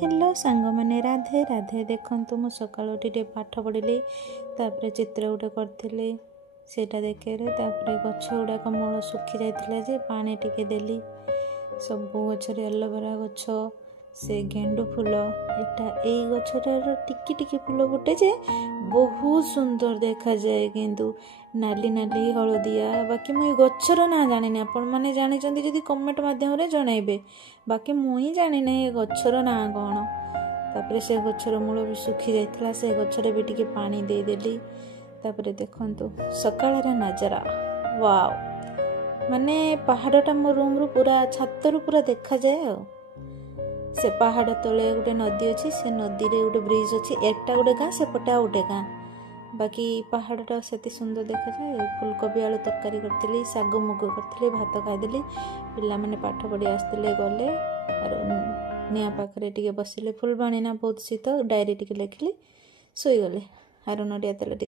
hello सांग मैंने राधे राधे देखु मु सका पाठ पढ़ी तापर चित्र गोटे करी से देखे गछ गुड़ाक मूल सुखी जाता जे पानी टिके देली सब गचर एलोवेरा गछ से गेंडु फूल एटा यही गचर टिकी टिकी फूल फुटे जे बहुत सुंदर देखा जाए किंतु नाली नाली हलदिया बाकी मुझे गचर ना जानी आपण मैंने जानी जदि कमेंट मध्यम जनइबे बाकी मुई जानी ना ये गचर ना कौन तापर से गचर मूल भी सुखी जाता से गचर भी टिके पानी देदेली तापर देखंतु सकाळ नजारा वाव माने पहाड़टा मो रूम रू पूरा छत रू पूरा देखा जाए से पहाड़ तले गोटे नदी अच्छी से नदी रे गोटे ब्रिज अच्छी एकटा गोटे गाँ सेपटे आ गोटे गाँ बाकी पहाड़टा से सुंदर देखा जाए फुलकोबी आलू तरकारी करी शाग मुग करी भात खाईदेली पिला माने पाठ पढ़ी आसते गले निआ पाखे टे बसिले फुलबाणी ना बहुत शीत डायरी टे लिखिली शोगले आर नड़िया तेल